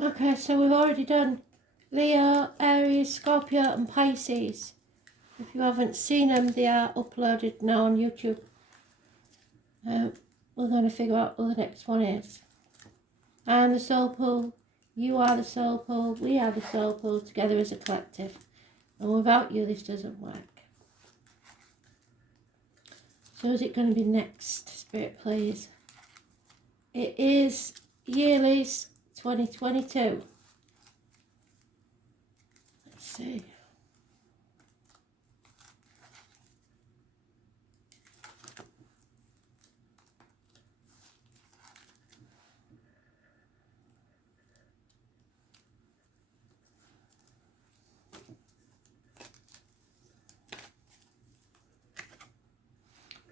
Okay, so we've already done Leo, Aries, Scorpio and Pisces. If you haven't seen them, they are uploaded now on YouTube. We're going to figure out what the next one is. I am the soul pool, you are the soul pool, we are the soul pool, together as a collective. And without you, this doesn't work. So is it going to be next, Spirit, please? It is yearlies 2022. Let's see.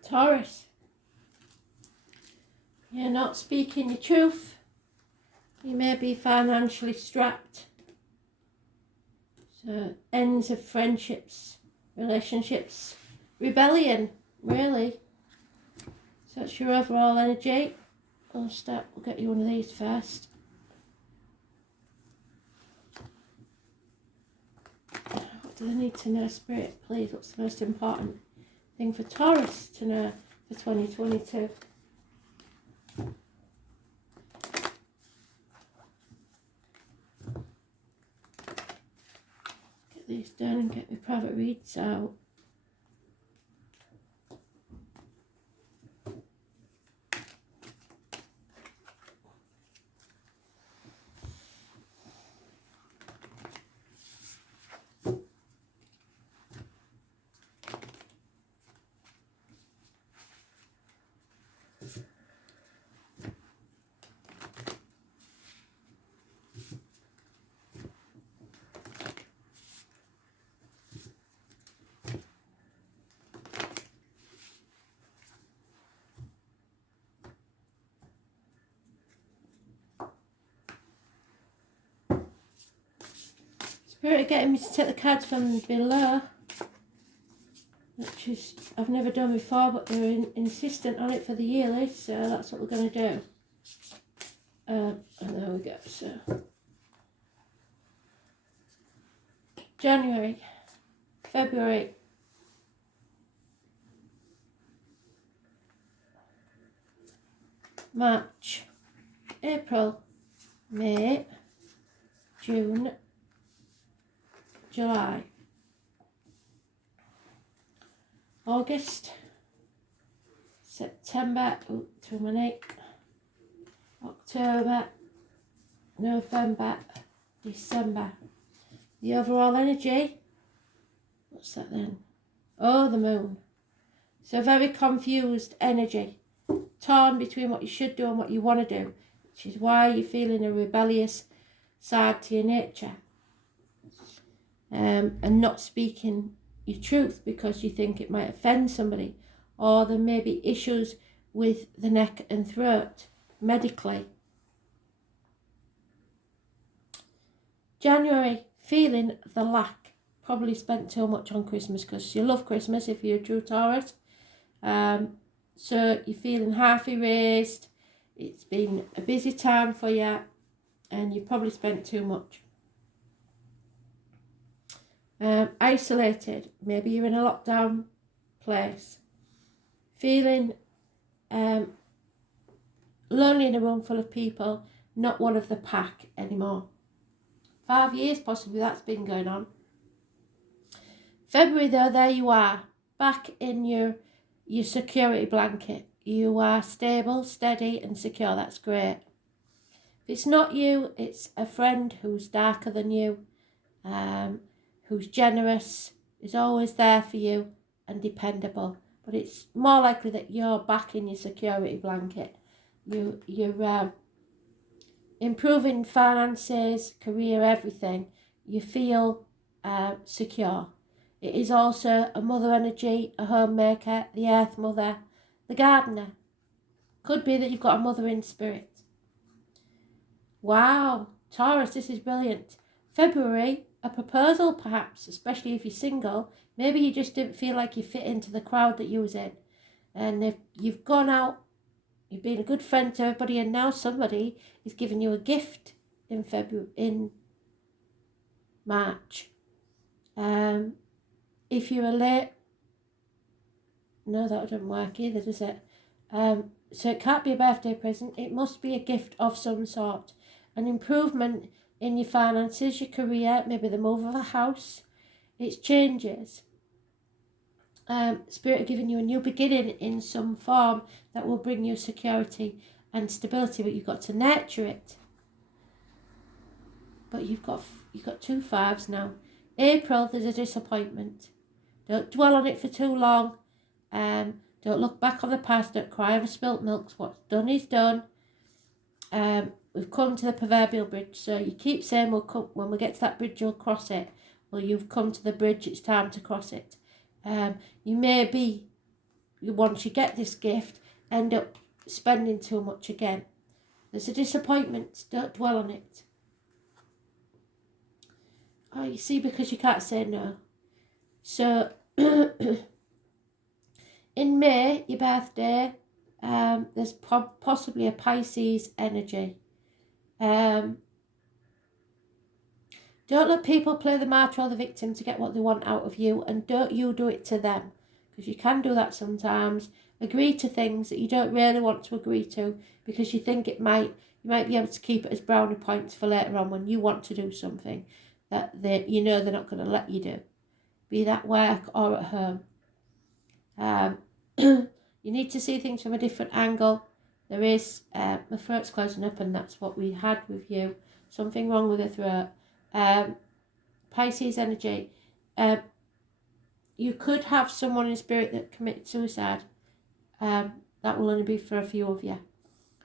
Taurus, you're not speaking your truth. You may be financially strapped. So ends of friendships, relationships, rebellion, really. So that's your overall energy. We'll get you one of these first. What do they need to know, Spirit, please? What's the most important thing for Taurus to know for 2022? Get these done and get my private reads out. Spirit are getting me to take the cards from below, which is I've never done before, but they're insistent on it for the yearly, so that's what we're going to do. And there we go. So January, February, March, April, May, June, July, August, September, October, November, December. The overall energy, what's that then? Oh, the moon. So very confused energy, torn between what you should do and what you want to do, which is why you're feeling a rebellious side to your nature. And not speaking your truth because you think it might offend somebody, or there may be issues with the neck and throat medically. January, feeling the lack. Probably spent too much on Christmas because you love Christmas if you're a true Taurus. So you're feeling half erased. It's been a busy time for you and you probably spent too much. Isolated, maybe you're in a lockdown place, feeling lonely in a room full of people, not one of the pack anymore. 5 years possibly that's been going on. February though, there you are, back in your security blanket. You are stable, steady and secure. That's great. If it's not you, it's a friend who's darker than you, who's generous, is always there for you and dependable. But it's more likely that you're back in your security blanket. You're improving finances, career, everything. You feel secure. It is also a mother energy, a homemaker, the earth mother, the gardener. Could be that you've got a mother in spirit. Wow, Taurus, this is brilliant. February, a proposal perhaps, especially if you're single. Maybe you just didn't feel like you fit into the crowd that you was in. And if you've gone out, you've been a good friend to everybody, and now somebody is giving you a gift in March. If you're a late, no, that doesn't work either, does it? So it can't be a birthday present. It must be a gift of some sort. An improvement in your finances, your career, maybe the move of a house. It's changes. Spirit are giving you a new beginning in some form that will bring you security and stability, but you've got to nurture it. But you've got 2 5s now. April, there's a disappointment. Don't dwell on it for too long. Don't look back on the past. Don't cry over spilt milk. What's done is done. We've come to the proverbial bridge. So you keep saying when we get to that bridge, you'll cross it. Well, you've come to the bridge. It's time to cross it. You may be, once you get this gift, end up spending too much again. There's a disappointment. Don't dwell on it. Oh, you see, because you can't say no. So, in May, your birthday, there's possibly a Pisces energy. Don't let people play the martyr or the victim to get what they want out of you, and don't you do it to them, because you can do that sometimes. Agree to things that you don't really want to agree to because you think you might be able to keep it as brownie points for later on when you want to do something that they're not going to let you do, be that work or at home. You need to see things from a different angle. There is, my throat's closing up, and that's what we had with you. Something wrong with the throat. Pisces energy. You could have someone in spirit that committed suicide. That will only be for a few of you.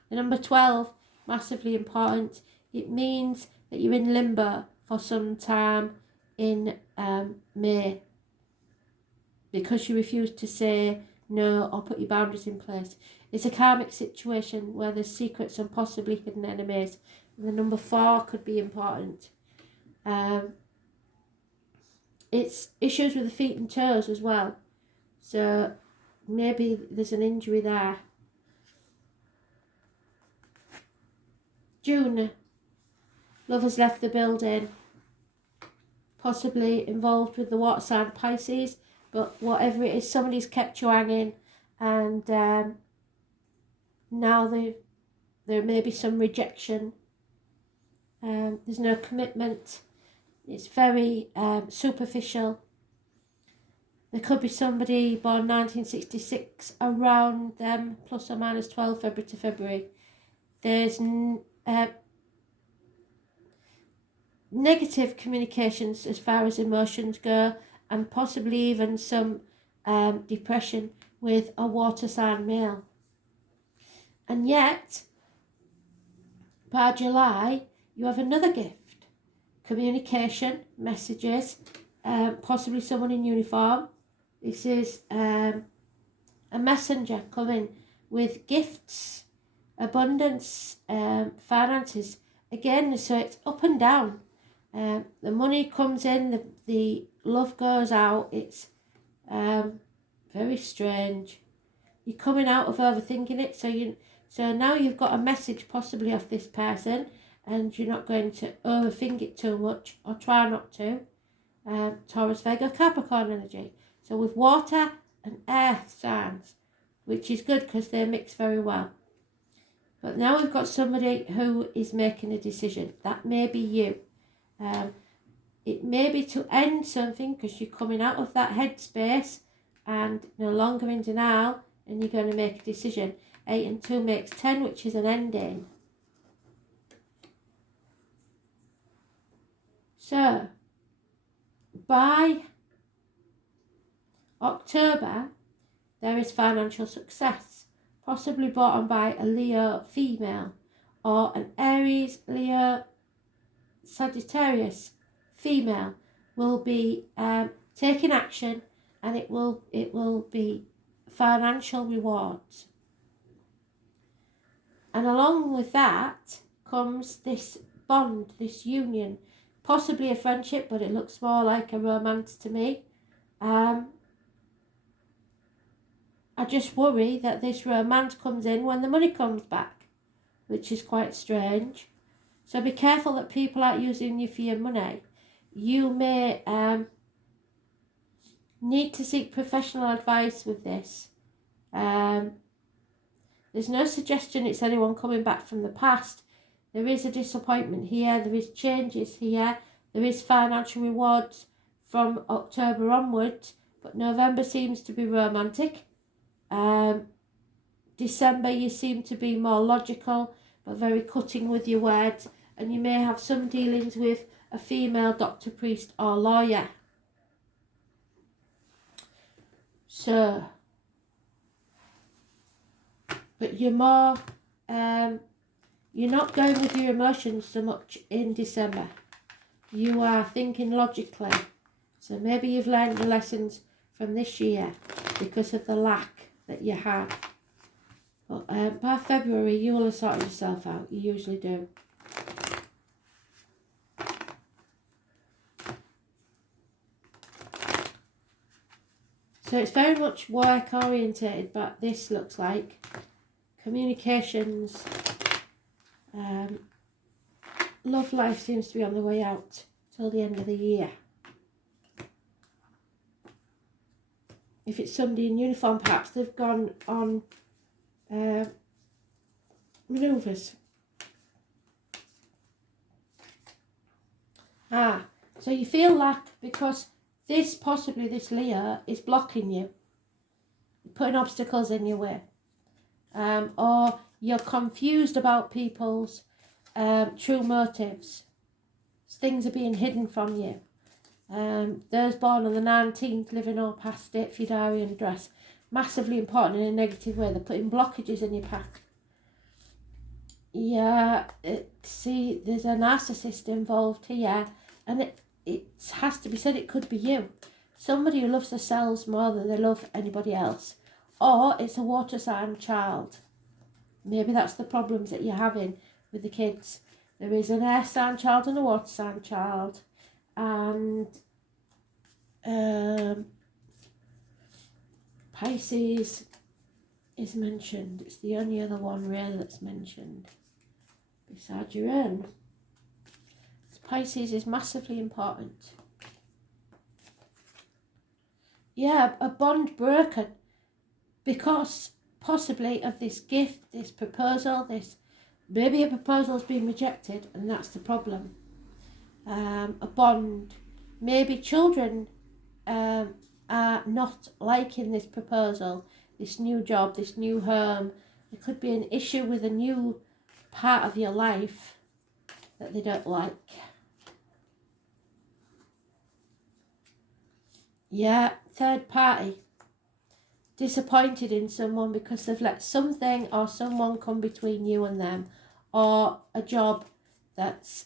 The number 12, massively important. It means that you're in limbo for some time in May because you refuse to say no or put your boundaries in place. It's a karmic situation where there's secrets and possibly hidden enemies. And the number 4 could be important. It's issues with the feet and toes as well. So maybe there's an injury there. June, love has left the building. Possibly involved with the water sign Pisces, but whatever it is, somebody's kept you hanging, and now there may be some rejection. There's no commitment. It's very superficial. There could be somebody born 1966 around them, plus or minus 12 February to February. There's negative communications as far as emotions go, and possibly even some depression with a water sign male. And yet, by July, you have another gift. Communication, messages, possibly someone in uniform. This is a messenger coming with gifts, abundance, finances. Again, so it's up and down. The money comes in, the love goes out. It's very strange. You're coming out of overthinking it, so now you've got a message possibly off this person, and you're not going to overthink it too much, or try not to. Taurus, Virgo, Capricorn energy. So with water and earth signs, which is good because they mix very well. But now we've got somebody who is making a decision. That may be you. It may be to end something because you're coming out of that headspace and no longer in denial, and you're going to make a decision. 8 and 2 makes 10, which is an ending. So, by October, there is financial success, possibly brought on by a Leo female or an Aries, Leo, Sagittarius female will be taking action, and it will be financial rewards. And along with that comes this bond, this union, possibly a friendship, but it looks more like a romance to me. I just worry that this romance comes in when the money comes back, which is quite strange. So be careful that people aren't using you for your money. You may need to seek professional advice with this. There's no suggestion it's anyone coming back from the past. There is a disappointment here. There is changes here. There is financial rewards from October onwards. But November seems to be romantic. December you seem to be more logical but very cutting with your words. And you may have some dealings with a female doctor, priest or lawyer. So, but you're more, you're not going with your emotions so much in December. You are thinking logically. So maybe you've learned the lessons from this year because of the lack that you have. But by February, you will have sorted yourself out. You usually do. So it's very much work orientated, but this looks like communications. Love life seems to be on the way out till the end of the year. If it's somebody in uniform, perhaps they've gone on manoeuvres. So you feel lack because possibly this Leo is blocking you, putting obstacles in your way, or you're confused about people's true motives. Things are being hidden from you. Those born on the 19th, living all past it, Fidarian dress, massively important in a negative way. They're putting blockages in your path. Yeah, see, there's a narcissist involved here, and it has to be said, it could be you. Somebody who loves themselves more than they love anybody else. Or it's a water sign child. Maybe that's the problems that you're having with the kids. There is an air sign child and a water sign child. And Pisces is mentioned. It's the only other one really that's mentioned besides your own. Pisces is massively important. Yeah, a bond broken because possibly of this gift, this proposal, maybe a proposal's been rejected and that's the problem. A bond, maybe children are not liking this proposal, this new job, this new home. There could be an issue with a new part of your life that they don't like. Yeah, third party. Disappointed in someone because they've let something or someone come between you and them, or a job that's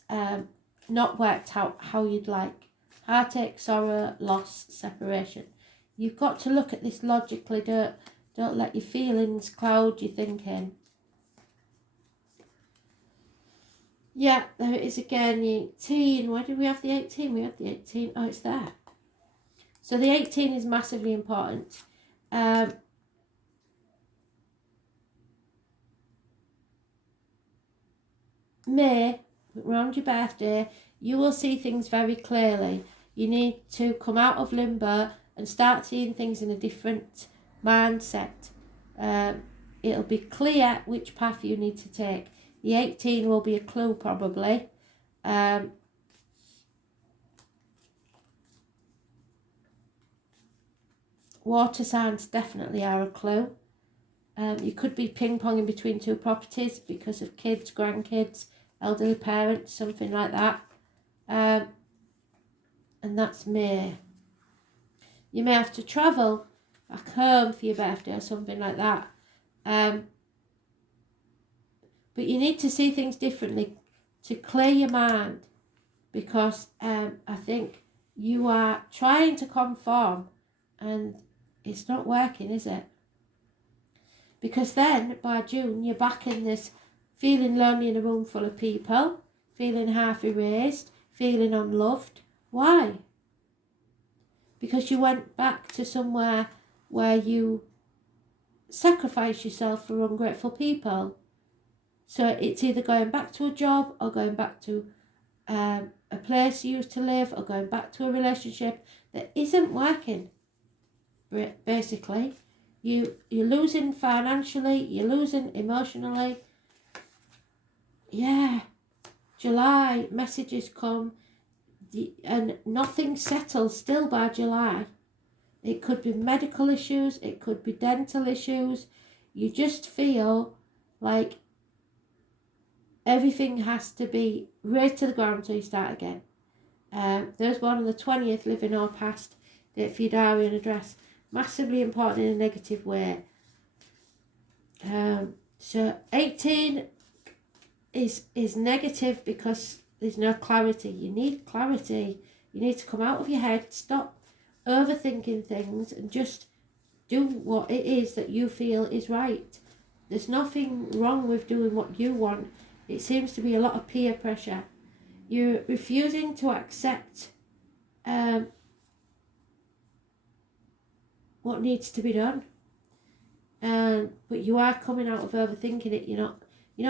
not worked out how you'd like. Heartache, sorrow, loss, separation. You've got to look at this logically. Don't let your feelings cloud your thinking. Yeah, there it is again, the 18. Where did we have the 18? We have the 18. Oh, it's there. So the 18 is massively important. May, around your birthday, you will see things very clearly. You need to come out of limbo and start seeing things in a different mindset. It'll be clear which path you need to take. The 18 will be a clue probably. Water signs definitely are a clue. You could be ping-ponging between two properties because of kids, grandkids, elderly parents, something like that. And that's May. You may have to travel back home for your birthday or something like that. But you need to see things differently to clear your mind, because I think you are trying to conform and it's not working, is it? Because then by June you're back in this feeling lonely in a room full of people, feeling half erased, feeling unloved. Why? Because you went back to somewhere where you sacrifice yourself for ungrateful people. So it's either going back to a job or going back to a place you used to live or going back to a relationship that isn't working, basically. You're losing financially, you're losing emotionally. Yeah, July, messages come, and nothing settles still by July. It could be medical issues, it could be dental issues. You just feel like everything has to be right to the ground until you start again. There's one on the 20th, living or past, date for your diary and address. Massively important in a negative way. So 18 is negative because there's no clarity. You need clarity. You need to come out of your head, stop overthinking things, and just do what it is that you feel is right. There's nothing wrong with doing what you want. It seems to be a lot of peer pressure. You're refusing to accept what needs to be done. But you are coming out of overthinking it. You're not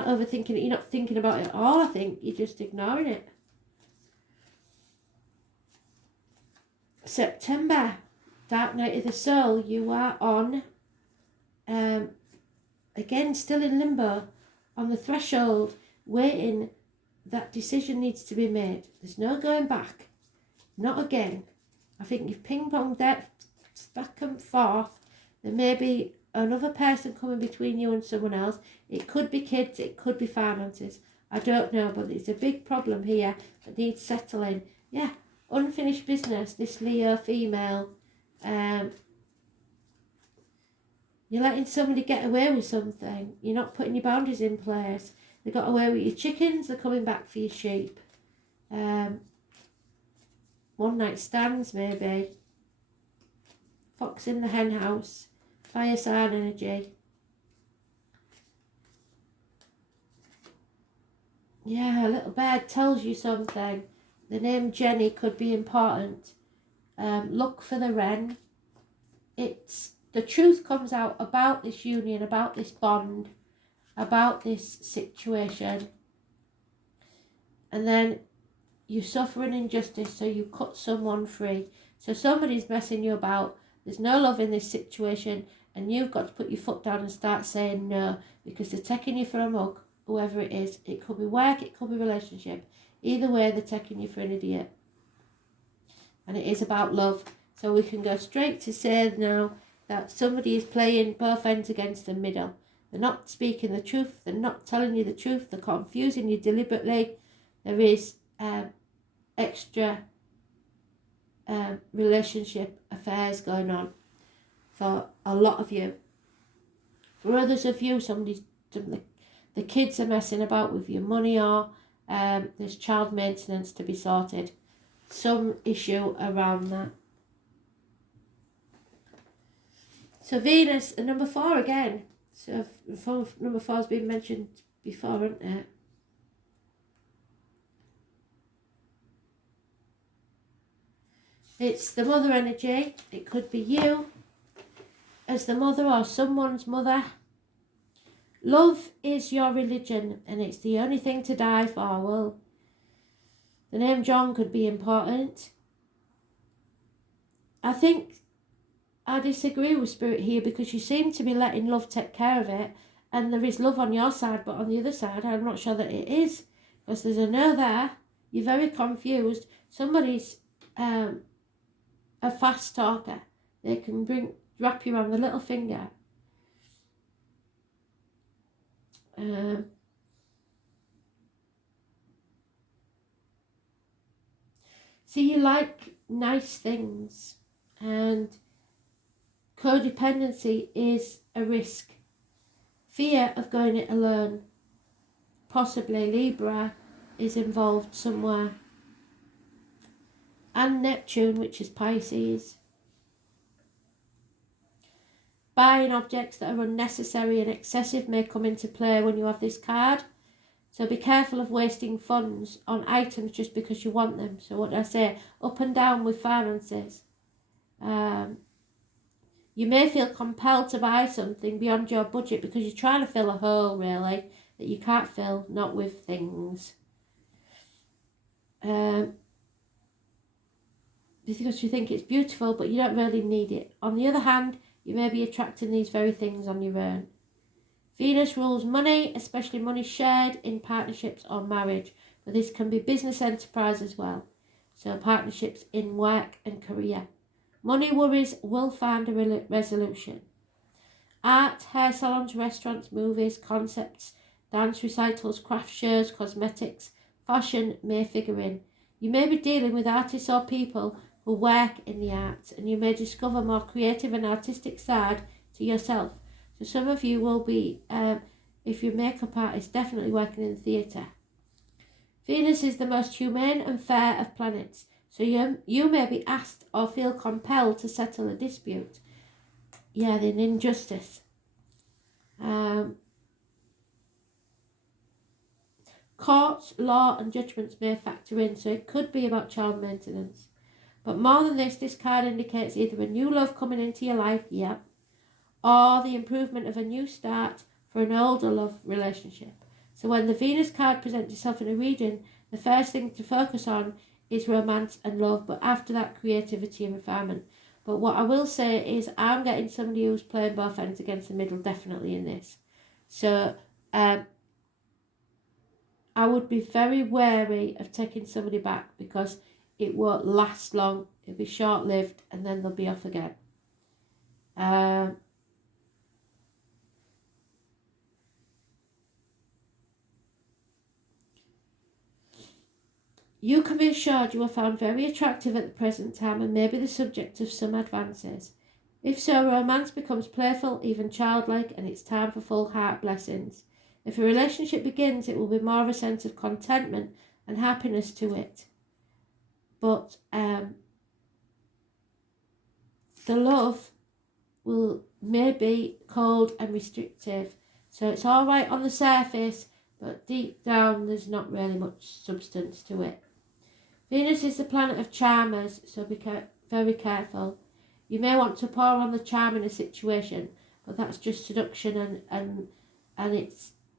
overthinking it. You're not thinking about it at all, I think. You're just ignoring it. September, Dark Night of the Soul. You are on, again, still in limbo, on the threshold, waiting. That decision needs to be made. There's no going back. Not again. I think you've ping-ponged that back and forth. There may be another person coming between you and someone else. It could be kids, it could be finances. I don't know, but it's a big problem here that needs settling. Yeah, unfinished business, this Leo female. You're letting somebody get away with something. You're not putting your boundaries in place. They got away with your chickens, they're coming back for your sheep. One night stands, maybe. Fox in the hen house. Fire sign energy. Yeah, a little bird tells you something. The name Jenny could be important. Look for the wren. The truth comes out about this union, about this bond, about this situation. And then you suffer an injustice, so you cut someone free. So somebody's messing you about. There's no love in this situation, and you've got to put your foot down and start saying no, because they're taking you for a mug, whoever it is. It could be work, it could be relationship. Either way, they're taking you for an idiot. And it is about love. So we can go straight to say now that somebody is playing both ends against the middle. They're not speaking the truth. They're not telling you the truth. They're confusing you deliberately. There is extra relationship affairs going on for a lot of you. For others of you, the kids are messing about with your money, or there's child maintenance to be sorted. Some issue around that. So Venus, number 4 again. So number 4 has been mentioned before, hasn't it? It's the mother energy. It could be you as the mother or someone's mother. Love is your religion, and it's the only thing to die for. Well, the name John could be important. I think I disagree with Spirit here, because you seem to be letting love take care of it, and there is love on your side, but on the other side I'm not sure that it is, because there's a no there. You're very confused. Somebody's a fast talker. They can wrap you around the little finger. So you like nice things, and codependency is a risk. Fear of going it alone. Possibly Libra is involved somewhere. And Neptune, which is Pisces. Buying objects that are unnecessary and excessive may come into play when you have this card. So be careful of wasting funds on items just because you want them. So what did I say? Up and down with finances. You may feel compelled to buy something beyond your budget because you're trying to fill a hole, really. that you can't fill, not with things. Because you think it's beautiful, but you don't really need it. On the other hand, you may be attracting these very things on your own. Venus rules money, especially money shared in partnerships or marriage, but this can be business enterprise as well. So partnerships in work and career. Money worries will find a resolution. Art, hair salons, restaurants, movies, concepts, dance recitals, craft shows, cosmetics, fashion may figure in. You may be dealing with artists or people who work in the arts, and you may discover more creative and artistic side to yourself. So some of you will be, if you're a makeup artist, definitely working in the theatre. Venus is the most humane and fair of planets, so you may be asked or feel compelled to settle a dispute. Yeah, an injustice. Courts, law and judgments may factor in, so it could be about child maintenance. But more than this card indicates either a new love coming into your life, yep, or the improvement of a new start for an older love relationship. So when the Venus card presents itself in a reading, the first thing to focus on is romance and love, but after that, creativity and refinement. But what I will say is I'm getting somebody who's playing both ends against the middle, definitely in this. So I would be very wary of taking somebody back, because it won't last long. It'll be short-lived and then they'll be off again. You can be assured you are found very attractive at the present time and may be the subject of some advances. If so, romance becomes playful, even childlike, and it's time for full heart blessings. If a relationship begins, it will be more of a sense of contentment and happiness to it. But the love may be cold and restrictive. So it's all right on the surface, but deep down there's not really much substance to it. Venus is the planet of charmers, so be very careful. You may want to pour on the charm in a situation, but that's just seduction, and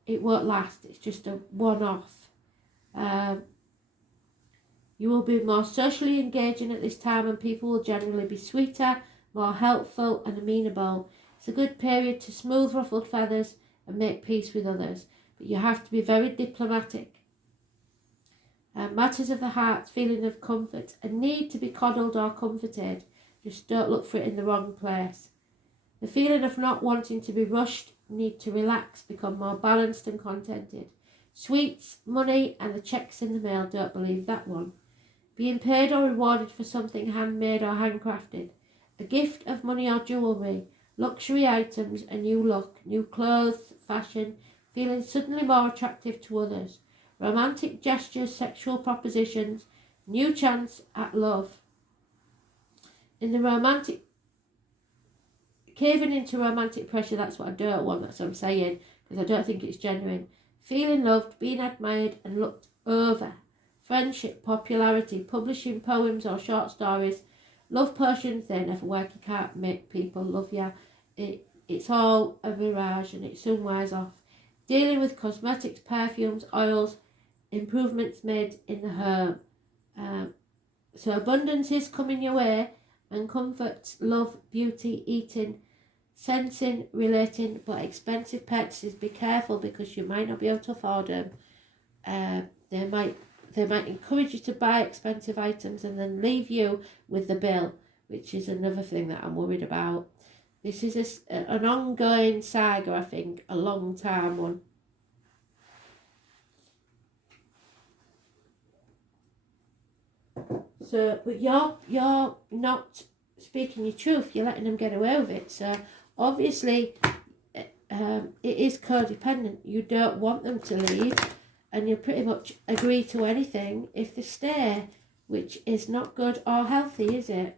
it won't last. It's just a one-off. You will be more socially engaging at this time, and people will generally be sweeter, more helpful and amenable. It's a good period to smooth ruffled feathers and make peace with others, but you have to be very diplomatic. Matters of the heart, feeling of comfort, a need to be coddled or comforted. Just don't look for it in the wrong place. The feeling of not wanting to be rushed, need to relax, become more balanced and contented. Sweets, money and the checks in the mail, don't believe that one. Being paid or rewarded for something handmade or handcrafted. A gift of money or jewellery, luxury items, a new look, new clothes, fashion, feeling suddenly more attractive to others. Romantic gestures, sexual propositions, new chance at love. In the romantic, caving into romantic pressure, that's what I don't want, that's what I'm saying, because I don't think it's genuine. Feeling loved, being admired and looked over. Friendship, popularity, publishing poems or short stories. Love potions, they never work, you can't make people love you. It's all a mirage and it soon wears off. Dealing with cosmetics, perfumes, oils, improvements made in the home. So abundance is coming your way, and comforts, love, beauty, eating, sensing, relating, but expensive purchases, be careful because you might not be able to afford them. They might encourage you to buy expensive items and then leave you with the bill, which is another thing that I'm worried about. This is an ongoing saga, I think, a long time one. So, but you're not speaking your truth. You're letting them get away with it. So, obviously, it is codependent. You don't want them to leave, and you pretty much agree to anything if they stay, which is not good or healthy, is it?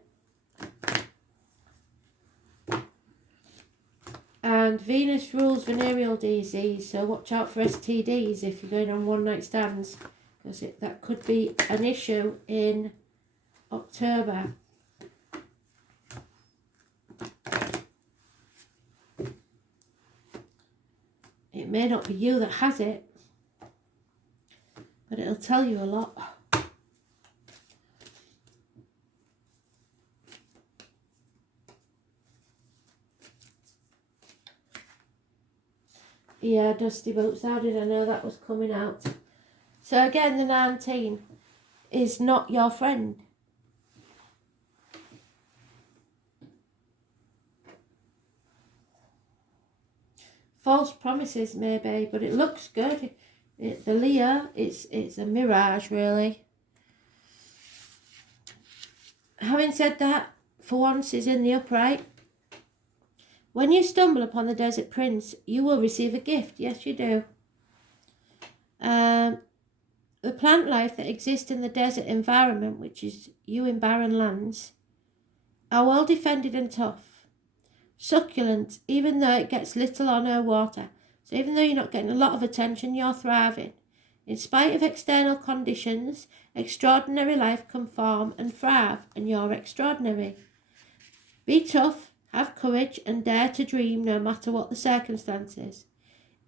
And Venus rules venereal disease, so watch out for STDs if you're going on one-night stands, because that could be an issue in October. may not be you that has it, but it'll tell you a lot. Yeah, Dusty Boots, how did I know that was coming out? So again, the 19 is not your friend. False promises maybe, but it looks good. The Leo, it's a mirage really. Having said that, for once is in the upright. When you stumble upon the Desert Prince, you will receive a gift. Yes, you do. The plant life that exists in the desert environment, which is you in barren lands, are well defended and tough. Succulent, even though it gets little or no water. So even though you're not getting a lot of attention, you're thriving. In spite of external conditions, extraordinary life can form and thrive, and you're extraordinary. Be tough, have courage, and dare to dream no matter what the circumstances.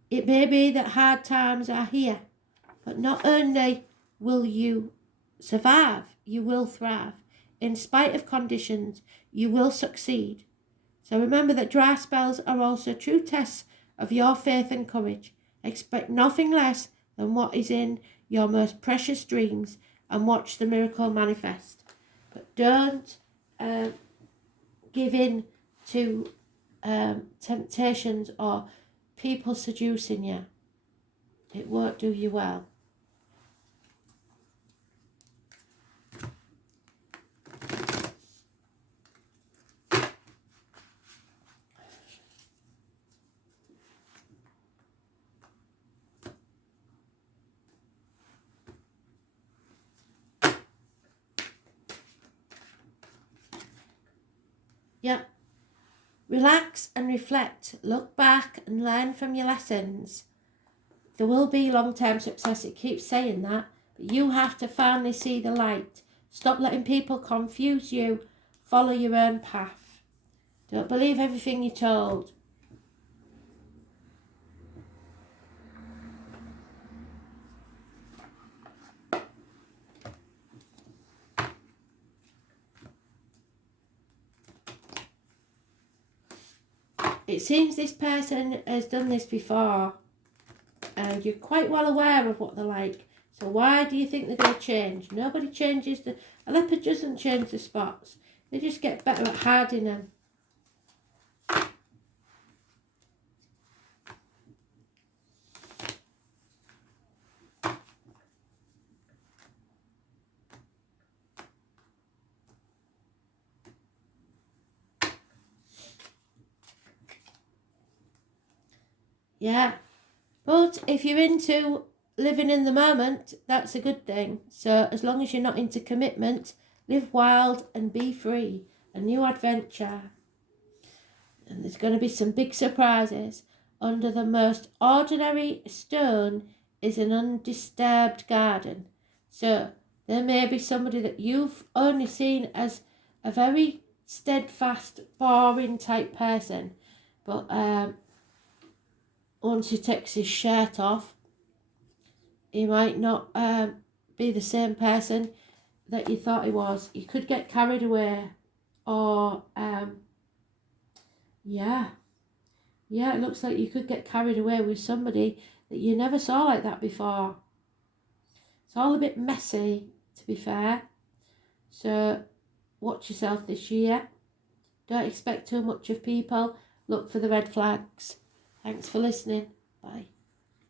It may be that hard times are here, but not only will you survive, you will thrive. In spite of conditions, you will succeed. So remember that dry spells are also true tests of your faith and courage. Expect nothing less than what is in your most precious dreams and watch the miracle manifest. But don't give in to temptations or people seducing you. It won't do you well. Yeah. Relax and reflect. Look back and learn from your lessons. There will be long-term success. It keeps saying that. But you have to finally see the light. Stop letting people confuse you. Follow your own path. Don't believe everything you're told. It seems this person has done this before. And you're quite well aware of what they're like. So why do you think they're going to change? Nobody changes a leopard doesn't change the spots. They just get better at hiding them. Yeah. But if you're into living in the moment, that's a good thing. So as long as you're not into commitment, live wild and be free. A new adventure. And there's going to be some big surprises. Under the most ordinary stone is an undisturbed garden. So there may be somebody that you've only seen as a very steadfast, boring type person. But once he takes his shirt off, he might not be the same person that you thought he was. You could get carried away, or it looks like you could get carried away with somebody that you never saw like that before. It's all a bit messy, to be fair. So watch yourself this year. Don't expect too much of people. Look for the red flags. Thanks for listening. Bye.